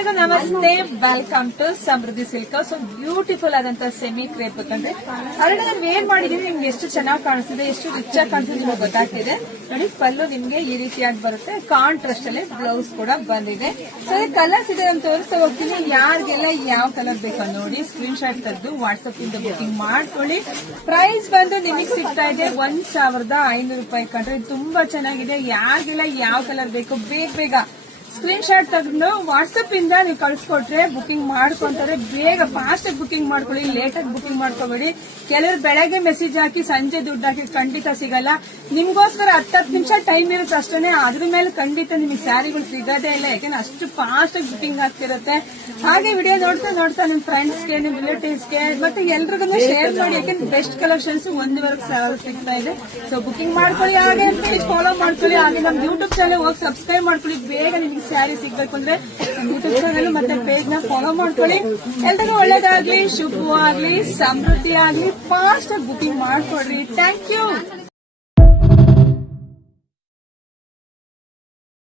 ಎಲ್ರಿಗೂ ನಮಸ್ತೆ, welcome to Samruddhi silk. So beautiful ಆದಂತ ಸೆಮಿ ಕ್ರೇಪ್ ಅಂತಂದ್ರೆ ಅದನ್ನ ನಾವು ಏನ್ ಮಾಡಿದೀವಿ ನಿಮ್ಗೆ ಎಷ್ಟು ಚೆನ್ನಾಗಿ ಕಾಣಿಸ್ತಿದೆ, ಎಷ್ಟು ರಿಚ್ ಆಗಿ ಕಾಣಿಸ್ತಿದೆ ನಿಮ್ಗೆ ಗೊತ್ತಾಗ್ತಿದೆ ನೋಡಿ. ಪಲ್ಲು ನಿಮ್ಗೆ ಈ ರೀತಿಯಾಗಿ ಬರುತ್ತೆ, ಕಾಂಟ್ರಾಸ್ಟ್ ಅಲ್ಲಿ ಬ್ಲೌಸ್ ಕೂಡ ಬಂದಿದೆ. ಸೊ ಈ ಕಲರ್ಸ್ ಇದೆ ಅಂತ ತೋರಿಸ್ತಾ ಹೋಗ್ತೀನಿ. ಯಾರಿಗೆಲ್ಲ ಯಾವ ಕಲರ್ ಬೇಕೋ ನೋಡಿ ಸ್ಕ್ರೀನ್ ಶಾಟ್ ತೆಗೆದು ವಾಟ್ಸ್ಆಪ್ ಇಂದ ಬುಕಿಂಗ್ ಮಾಡ್ಕೊಳ್ಳಿ. ಪ್ರೈಸ್ ಬಂದು ನಿಮಗೆ ಸಿಗ್ತಾ ಇದೆ 1500 ರೂಪಾಯಿ ಕಂಡ್ರೆ. ತುಂಬಾ ಚೆನ್ನಾಗಿದೆ. ಯಾರಿಗೆಲ್ಲ ಯಾವ ಕಲರ್ ಬೇಕು ಬೇಗ ಸ್ಕ್ರೀನ್ ಶಾಟ್ ತೆಗೆದು ವಾಟ್ಸ್ಆಪ್ ಇಂದ ನೀವು ಕಳ್ಸಿಕೊಟ್ರೆ ಬುಕಿಂಗ್ ಮಾಡ್ಕೊಂತಾರೆ. ಬೇಗ ಫಾಸ್ಟ್ ಆಗಿ ಬುಕಿಂಗ್ ಮಾಡ್ಕೊಳ್ಳಿ, ಲೇಟ್ ಆಗಿ ಬುಕಿಂಗ್ ಮಾಡ್ಕೋಬೇಡಿ. ಕೆಲವರು ಬೆಳಗ್ಗೆ ಮೆಸೇಜ್ ಹಾಕಿ ಸಂಜೆ ದುಡ್ಡು ಹಾಕಿ ಖಂಡಿತ ಸಿಗಲ್ಲ. ನಿಮ್ಗೋಸ್ಕರ 10 ನಿಮಿಷ ಟೈಮ್ ಇರುತ್ತೆ ಅಷ್ಟೇ. ಅದ್ರ ಮೇಲೆ ಖಂಡಿತ ನಿಮಗೆ ಸ್ಯಾರಿಗಳು ಸಿಗೋದೇ ಇಲ್ಲ, ಯಾಕೆಂದ್ರೆ ಅಷ್ಟು ಫಾಸ್ಟ್ ಆಗಿ ಬುಕಿಂಗ್ ಆಗ್ತಿರುತ್ತೆ. ಹಾಗೆ ವಿಡಿಯೋ ನೋಡ್ತಾ ನಿಮ್ ಫ್ರೆಂಡ್ಸ್ಗೆ, ನಿಮ್ ರಿಲೇಟಿವ್ಸ್ಗೆ ಮತ್ತೆ ಎಲ್ರಿಗೂ ಶೇರ್ ಮಾಡಿ, ಯಾಕೆಂದ್ರೆ ಬೆಸ್ಟ್ ಕಲೆಕ್ಷನ್ಸ್ 1,000 ಸಿಗ್ತಾ ಇದೆ. ಸೊ ಬುಕಿಂಗ್ ಮಾಡ್ಕೊಳ್ಳಿ, ಹಾಗೆ ಪೇಜ್ ಫಾಲೋ ಮಾಡ್ಕೊಳ್ಳಿ, ಹಾಗೆ ನಮ್ ಯೂಟ್ಯೂಬ್ ಚಾನಲ್ ಹೋಗಿ ಸಬ್ಸ್ಕ್ರೈಬ್ ಮಾಡ್ಕೊಳ್ಳಿ. ಬೇಗ ನಿಮ್ಗೆ ಸ್ಯಾರಿ ಸಿಗ್ಬೇಕು ಅಂದ್ರೆ ಯೂಟ್ಯೂಬ್ ಚಾನಲ್ ಮತ್ತೆ ಪೇಜ್ ನ ಫಾಲೋ ಮಾಡ್ಕೊಳ್ಳಿ. ಎಲ್ರಿಗೂ ಒಳ್ಳೇದಾಗ್ಲಿ, ಶುಭವಾಗ್ಲಿ, ಸಮೃದ್ಧಿ ಆಗ್ಲಿ. ಫಾಸ್ಟ್ ಆಗಿ ಬುಕಿಂಗ್ ಮಾಡ್ಕೊಡ್ರಿ. Thank you.